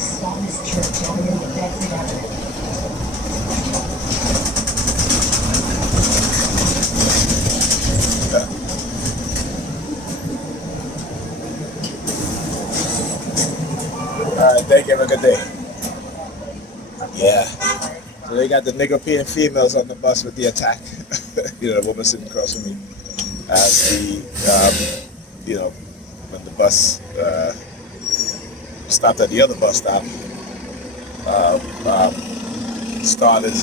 Islamic Church over in Bedford Avenue. All right, thank you. Have a good day. Yeah. So they got the Nigerian females on the bus with the attack. The woman sitting across from me. As when the bus stopped at the other bus stop, started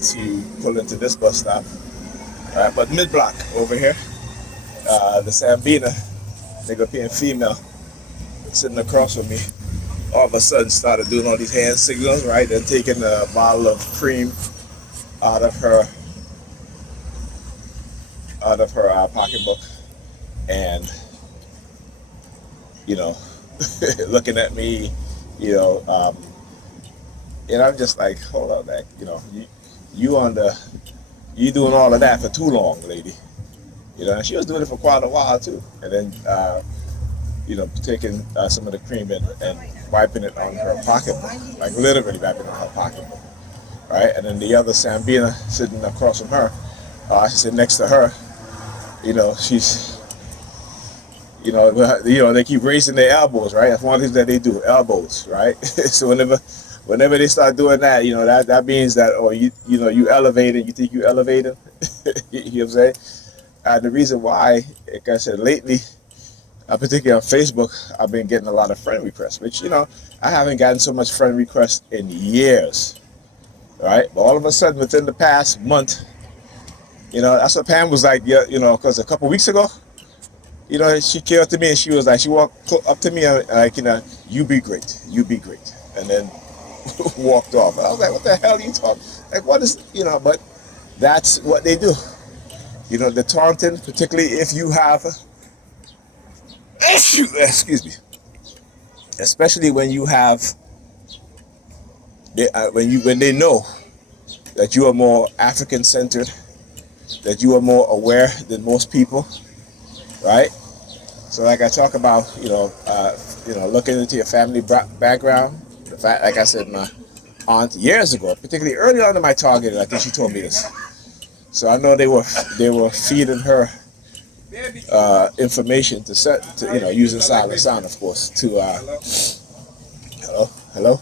to pull into this bus stop. All right, but mid-block over here, the Sambina, Nigerian female, sitting across from me, all of a sudden started doing all these hand signals, right, and taking a bottle of cream out of her pocketbook, and looking at me, and I'm just like, hold on, man, you doing all of that for too long, lady, and she was doing it for quite a while too, and then taking some of the cream and wiping it on her pocketbook, like literally wiping it on her pocketbook, right? And then the other Sambina sitting across from her, she said next to her, she's, they keep raising their elbows, right? That's one of the things that they do, elbows, right? So whenever they start doing that, that means that, you elevated, you think you elevated, you know what I'm saying? The reason why, like I said, lately, particularly on Facebook, I've been getting a lot of friend requests, which, I haven't gotten so much friend requests in years, right? But all of a sudden, within the past month, that's what Pam was like, because a couple weeks ago, she came up to me and she was like, she walked up to me and like, you be great, and then walked off. I was like, what the hell are you talking? Like, what is, but that's what they do. The taunting, particularly if you have, excuse me, especially when you have, when they know that you are more African centered, that you are more aware than most people, right? So like I talk about, looking into your family background. The fact, like I said, my aunt years ago, particularly early on in my target, I think she told me this. So I know they were feeding her information to using silent sound, of course, to hello,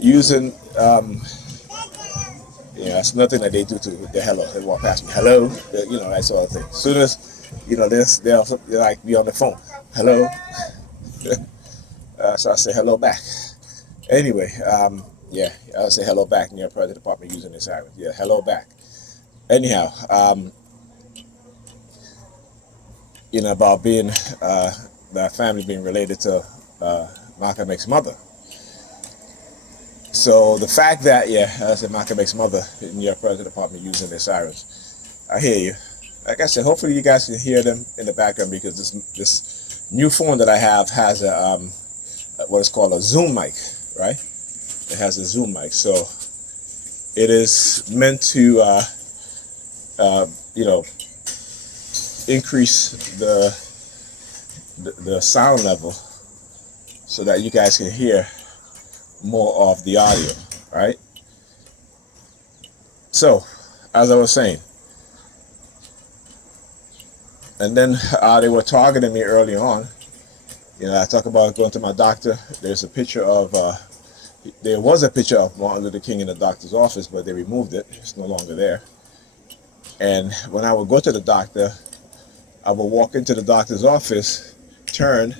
using that's nothing that they do to the hello. They walk past me, hello, that sort of thing. As soon as they'll like be on the phone, hello. So I say hello back. Anyway, I'll say hello back near President Department using this sirens. Yeah, hello back. Anyhow, about being the family being related to Malcolm X's mother. So the fact that, I said Malcolm X's mother in New York President Department using their sirens, I hear you. Like I said, hopefully you guys can hear them in the background because this new phone that I have has a what is called a Zoom mic, right? It has a Zoom mic, so it is meant to increase the sound level so that you guys can hear more of the audio, right? So, as I was saying, and then they were targeting me early on. I talk about going to my doctor. There's a picture of, there was a picture of Martin Luther King in the doctor's office, but they removed it. It's no longer there. And when I would go to the doctor, I would walk into the doctor's office, turn,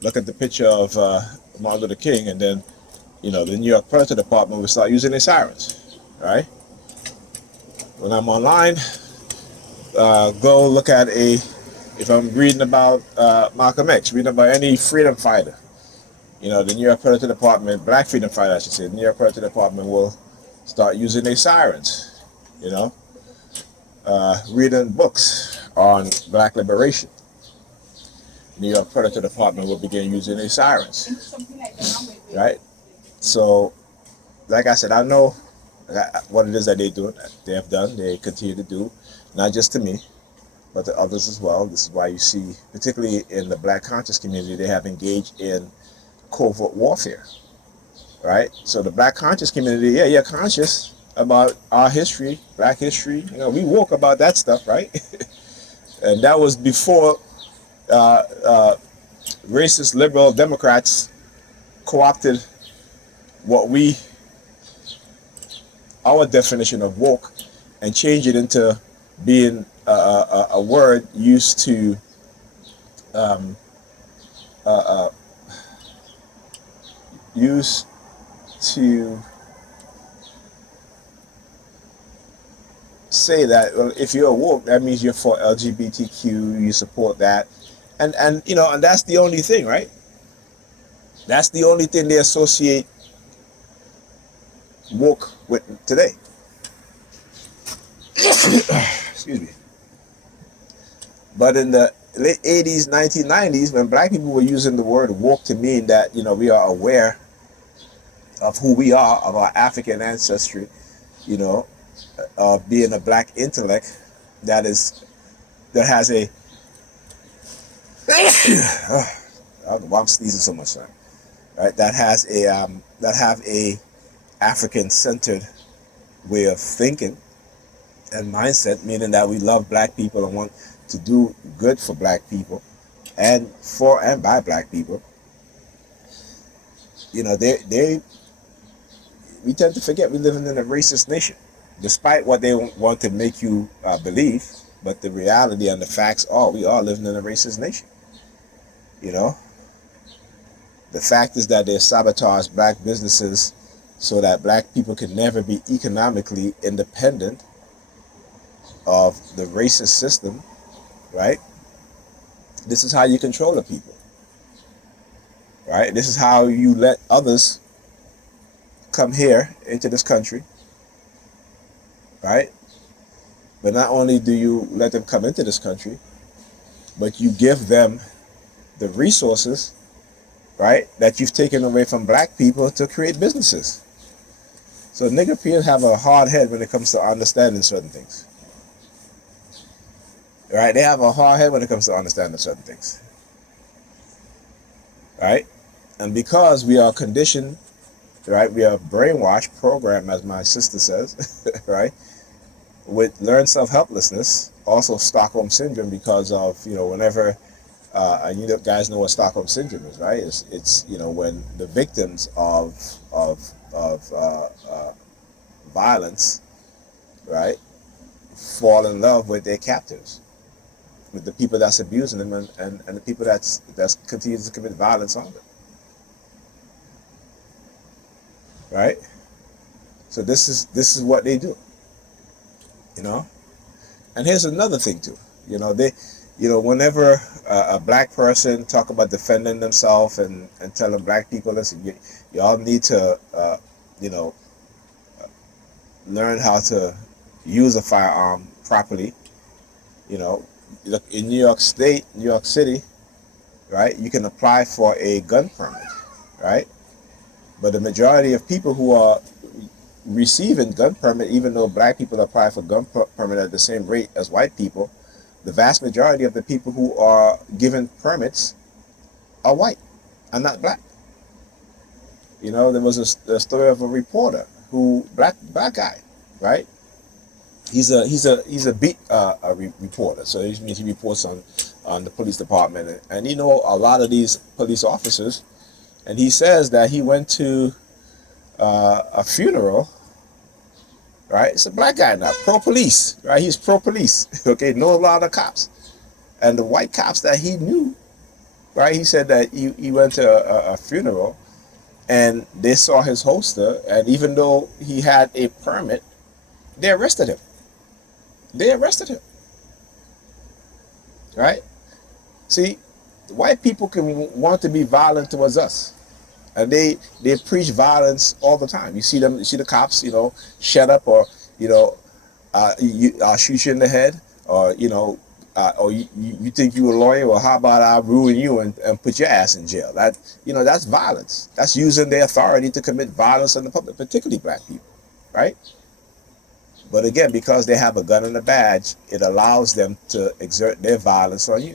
look at the picture of Martin Luther King, and then, the New York President Department would start using their sirens, right? When I'm online, go look at if I'm reading about Malcolm X, reading about any freedom fighter, the New York President Department, black freedom fighter, I should say, the New York President Department will start using their sirens, reading books on black liberation. New York Predator Department will begin using their sirens, right? So, like I said, I know what it is that they have done, they continue to do, not just to me, but to others as well. This is why you see, particularly in the black conscious community, they have engaged in covert warfare, right? So the black conscious community, yeah, you're conscious about our history, black history. We woke about that stuff, right? And that was before uh, uh, racist liberal Democrats co-opted what our definition of woke and changed it into being a word used to um, uh, uh, used to say that, well, if you're woke, that means you're for LGBTQ, you support that, and and that's the only thing, right? That's the only thing they associate woke with today. Excuse me. But in the late 80s, 1990s, when black people were using the word woke to mean that, we are aware of who we are, of our African ancestry, of being a black intellect that has a why I'm sneezing so much, son. Right? That have a African centered way of thinking and mindset, meaning that we love black people and want to do good for black people and for and by black people. They we tend to forget we're living in a racist nation, despite what they want to make you believe. But the reality and the facts are we are living in a racist nation. The fact is that they sabotage black businesses so that black people can never be economically independent of the racist system, right? This is how you control the people, right? This is how you let others come here into this country, right? But not only do you let them come into this country, but you give them the resources, right, that you've taken away from black people to create businesses. So nigger peers have a hard head when it comes to understanding certain things. Right? They have a hard head when it comes to understanding certain things. Right? And because we are conditioned, right, we are brainwashed, programmed, as my sister says, right, with learned self-helplessness, also Stockholm syndrome, because of, whenever, and you guys know what Stockholm syndrome is, right? It's when the victims of violence, right, fall in love with their captors, with the people that's abusing them and the people that's continuing to commit violence on them, right? So this is what they do, And here's another thing too, whenever a black person talk about defending themselves and telling black people, listen, y'all need to, learn how to use a firearm properly. In New York City, right, you can apply for a gun permit, right? But the majority of people who are receiving gun permit, even though black people apply for gun permit at the same rate as white people, the vast majority of the people who are given permits are white and not black. There was a story of a reporter black guy, right? He's a beat reporter, so it means he reports on the police department, and a lot of these police officers, and he says that he went to a funeral, right? It's a black guy now, pro-police, right? He's pro-police, okay? Know a lot of cops, and the white cops that he knew, right? He said that he went to a funeral, and they saw his holster, and even though he had a permit, they arrested him. Right? See, white people can want to be violent towards us, and they preach violence all the time. You see the cops, shut up, or I'll shoot you in the head, or or you think you a lawyer, or how about I ruin you and put your ass in jail? That's violence. That's using their authority to commit violence in the public, particularly black people, right? But again, because they have a gun and a badge, it allows them to exert their violence on you.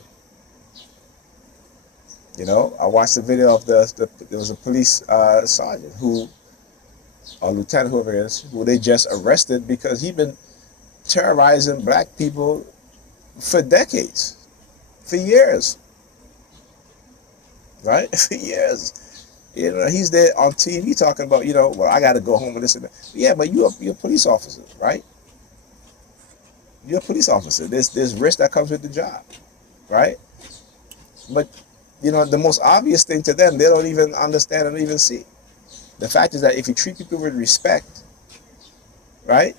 You know, I watched the video of there was a police sergeant who, or lieutenant, whoever it is, who they just arrested because he'd been terrorizing black people for decades, for years, right? For years. You know, he's there on TV talking about, you know, well, I got to go home and this and that. Yeah, but you're a police officer, right? You're a police officer. There's risk that comes with the job, right? But, you know, the most obvious thing to them, they don't even understand and even see. The fact is that if you treat people with respect, right,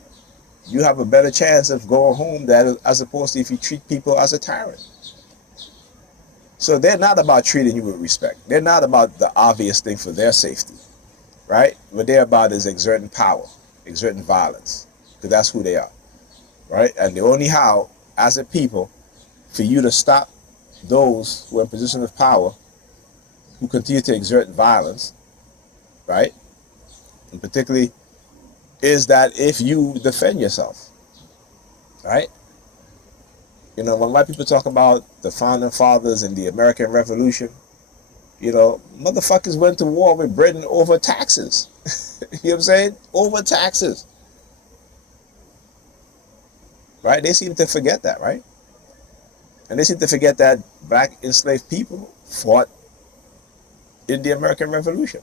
you have a better chance of going home than as opposed to if you treat people as a tyrant. So they're not about treating you with respect. They're not about the obvious thing for their safety, right? What they're about is exerting power, exerting violence, because that's who they are, right? And the only how, as a people, for you to stop those who are in position of power, who continue to exert violence, right? And particularly is that if you defend yourself, right? You know, when white people talk about the founding fathers and the American Revolution, you know, motherfuckers went to war with Britain over taxes. You know what I'm saying? Over taxes. Right? They seem to forget that, right? And they seem to forget that black enslaved people fought in the American Revolution.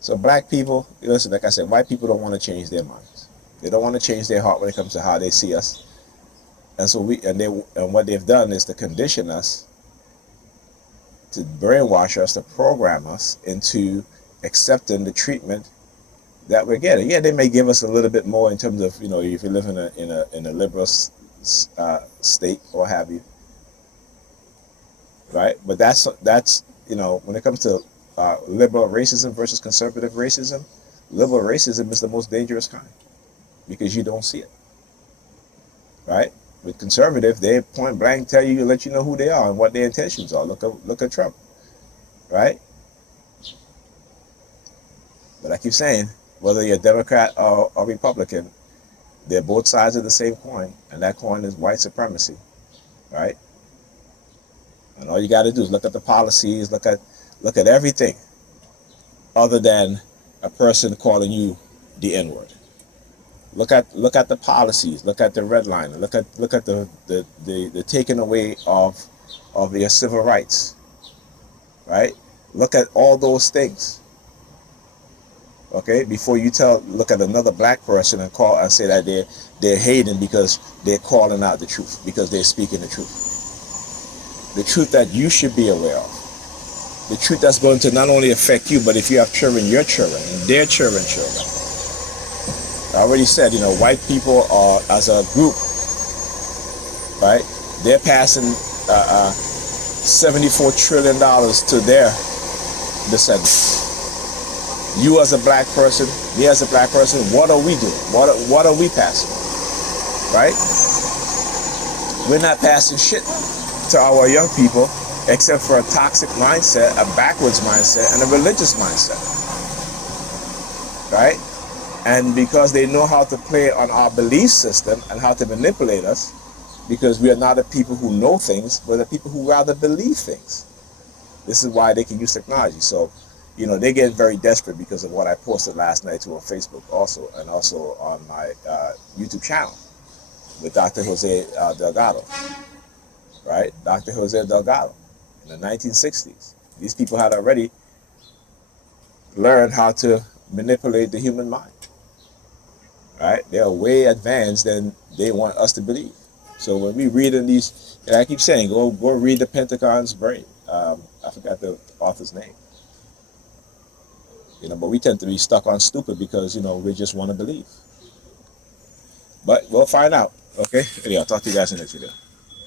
So black people, listen, like I said, white people don't want to change their minds. They don't want to change their heart when it comes to how they see us. And so what they've done is to condition us, to brainwash us, to program us into accepting the treatment that we're getting. Yeah, they may give us a little bit more in terms of, you know, if you live in a liberal state or have you, right? But that's you know, when it comes to liberal racism versus conservative racism, liberal racism is the most dangerous kind because you don't see it, right? With conservative, they point blank tell you, let you know who they are and what their intentions are. Look at Trump, right? But I keep saying, whether you're a Democrat or Republican, they're both sides of the same coin, and that coin is white supremacy, right? And all you got to do is look at the policies, look at everything, other than a person calling you the N-word. Look at the policies. Look at the redlining. Look at the taking away of your civil rights, right? Look at all those things. Okay, before you look at another black person and call and say that they're hating because they're calling out the truth, because they're speaking the truth that you should be aware of, the truth that's going to not only affect you, but if you have children, your children, and their children. I already said, you know, white people are, as a group, right, they're passing $74 trillion to their descendants. You as a black person, me as a black person, what are we doing? What are we passing? Right? We're not passing shit to our young people except for a toxic mindset, a backwards mindset, and a religious mindset. Right? And because they know how to play on our belief system and how to manipulate us, because we are not the people who know things, we're the people who rather believe things. This is why they can use technology. So, you know, they get very desperate because of what I posted last night to on Facebook also, and also on my YouTube channel with Dr. Jose Delgado, right? Dr. Jose Delgado in the 1960s. These people had already learned how to manipulate the human mind, right? They're way advanced than they want us to believe. So when we read in these, and I keep saying, go read the Pentagon's brain. I forgot the author's name. You know, but we tend to be stuck on stupid because, you know, we just want to believe. But we'll find out. Okay? Anyway, I'll talk to you guys in the next video.